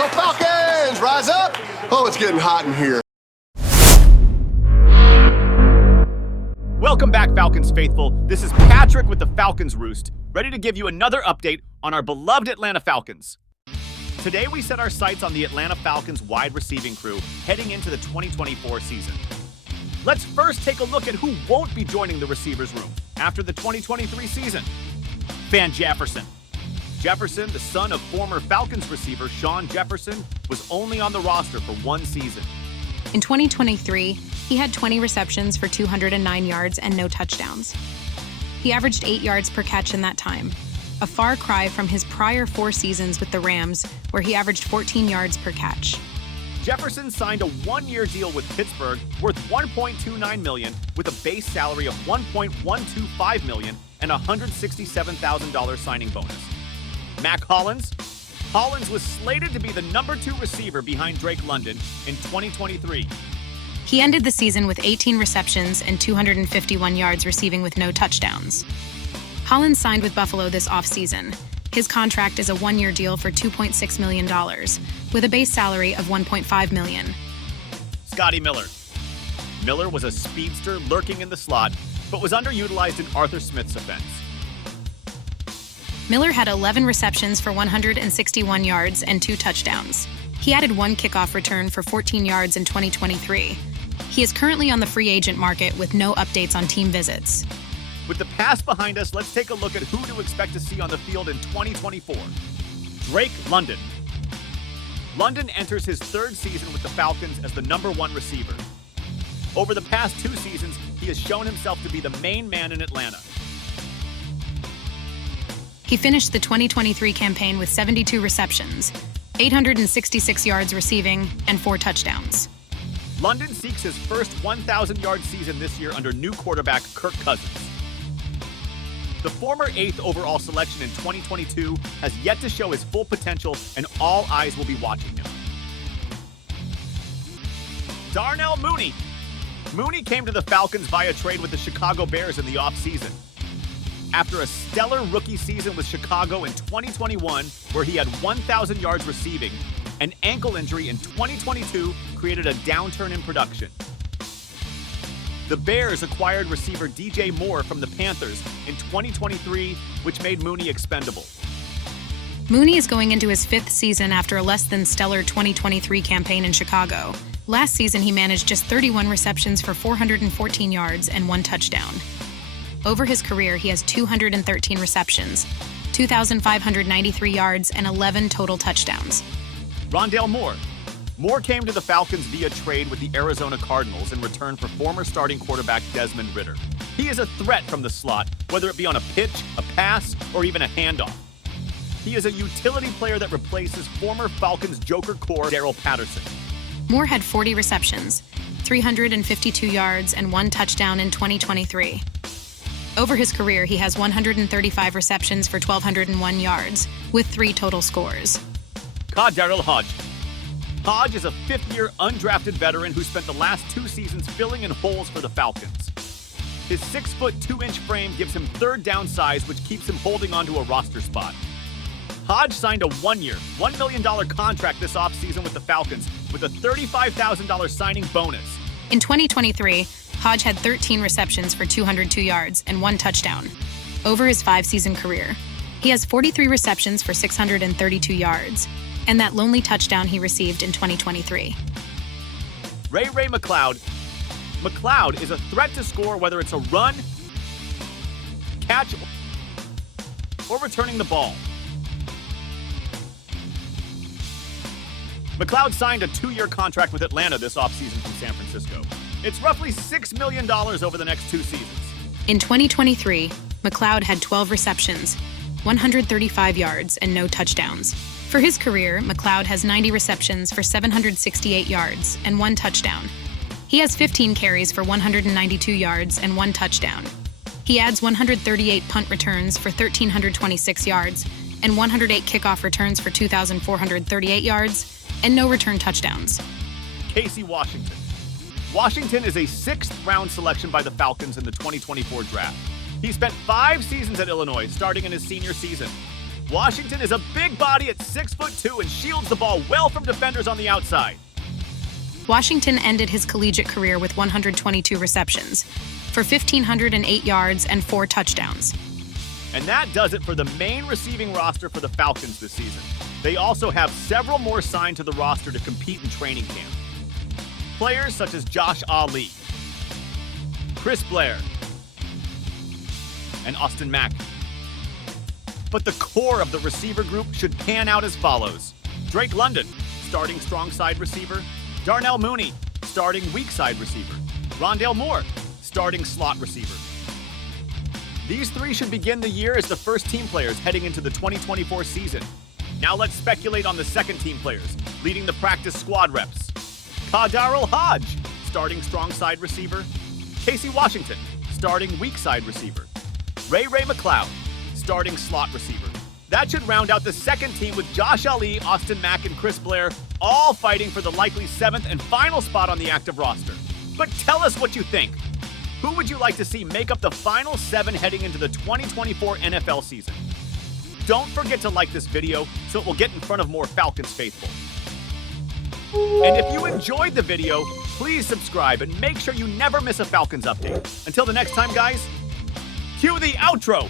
Go Falcons! Rise up! Oh, it's getting hot in here. Welcome back, Falcons Faithful. This is Patrick with the Falcons Roost, ready to give you another update on our beloved Atlanta Falcons. Today, we set our sights on the Atlanta Falcons wide receiving crew heading into the 2024 season. Let's first take a look at who won't be joining the receivers room after the 2023 season. Van Jefferson. Jefferson, the son of former Falcons receiver Shawn Jefferson, was only on the roster for one season. In 2023, he had 20 receptions for 209 yards and no touchdowns. He averaged 8 yards per catch in that time, a far cry from his prior 4 seasons with the Rams, where he averaged 14 yards per catch. Jefferson signed a one-year deal with Pittsburgh worth $1.29 million with a base salary of $1.125 million and a $167,000 signing bonus. Mac Hollins. Hollins was slated to be the number 2 receiver behind Drake London in 2023. He ended the season with 18 receptions and 251 yards receiving with no touchdowns. Hollins signed with Buffalo this offseason. His contract is a one-year deal for $2.6 million, with a base salary of $1.5 million. Scotty Miller. Miller was a speedster lurking in the slot, but was underutilized in Arthur Smith's offense. Miller had 11 receptions for 161 yards and 2 touchdowns. He added 1 kickoff return for 14 yards in 2023. He is currently on the free agent market with no updates on team visits. With the past behind us, let's take a look at who to expect to see on the field in 2024. Drake London. London enters his 3rd season with the Falcons as the number 1 receiver. Over the past 2 seasons, he has shown himself to be the main man in Atlanta. He finished the 2023 campaign with 72 receptions, 866 yards receiving, and 4 touchdowns. London seeks his first 1,000-yard season this year under new quarterback Kirk Cousins. The former 8th overall selection in 2022 has yet to show his full potential, and all eyes will be watching him. Darnell Mooney. Mooney came to the Falcons via trade with the Chicago Bears in the offseason. After a stellar rookie season with Chicago in 2021, where he had 1,000 yards receiving, an ankle injury in 2022 created a downturn in production. The Bears acquired receiver DJ Moore from the Panthers in 2023, which made Mooney expendable. Mooney is going into his 5th season after a less than stellar 2023 campaign in Chicago. Last season, he managed just 31 receptions for 414 yards and 1 touchdown. Over his career, he has 213 receptions, 2,593 yards, and 11 total touchdowns. Rondale Moore. Moore came to the Falcons via trade with the Arizona Cardinals in return for former starting quarterback Desmond Ridder. He is a threat from the slot, whether it be on a pitch, a pass, or even a handoff. He is a utility player that replaces former Falcons Joker core Darrell Patterson. Moore had 40 receptions, 352 yards, and 1 touchdown in 2023. Over his career, he has 135 receptions for 1,201 yards, with 3 total scores. Darrell Hodge. Hodge is a 5th-year undrafted veteran who spent the last 2 seasons filling in holes for the Falcons. His 6-foot 2-inch frame gives him 3rd down size, which keeps him holding onto a roster spot. Hodge signed a one-year, $1 million contract this offseason with the Falcons, with a $35,000 signing bonus. In 2023, Hodge had 13 receptions for 202 yards and 1 touchdown. Over his 5-season career, he has 43 receptions for 632 yards, and that lonely touchdown he received in 2023. Ray McLeod. McLeod is a threat to score whether it's a run, catch, or returning the ball. McLeod signed a 2-year contract with Atlanta this offseason from San Francisco. It's roughly $6 million over the next 2 seasons. In 2023, McLeod had 12 receptions, 135 yards, and no touchdowns. For his career, McLeod has 90 receptions for 768 yards and 1 touchdown. He has 15 carries for 192 yards and 1 touchdown. He adds 138 punt returns for 1,326 yards and 108 kickoff returns for 2,438 yards and no return touchdowns. Casey Washington. Washington is a 6th-round selection by the Falcons in the 2024 draft. He spent 5 seasons at Illinois, starting in his senior season. Washington is a big body at 6'2" and shields the ball well from defenders on the outside. Washington ended his collegiate career with 122 receptions for 1,508 yards and 4 touchdowns. And that does it for the main receiving roster for the Falcons this season. They also have several more signed to the roster to compete in training camp. Players such as Josh Ali, Chris Blair, and Austin Mack. But the core of the receiver group should pan out as follows. Drake London, starting strong side receiver. Darnell Mooney, starting weak side receiver. Rondale Moore, starting slot receiver. These three should begin the year as the first team players heading into the 2024 season. Now let's speculate on the second team players, leading the practice squad reps. Kadarul Hodge, starting strong side receiver. Casey Washington, starting weak side receiver. Ray McLeod, starting slot receiver. That should round out the second team with Josh Ali, Austin Mack, and Chris Blair, all fighting for the likely 7th and final spot on the active roster. But tell us what you think. Who would you like to see make up the final 7 heading into the 2024 NFL season? Don't forget to like this video so it will get in front of more Falcons Faithful. And if you enjoyed the video, please subscribe and make sure you never miss a Falcons update. Until the next time, guys, cue the outro!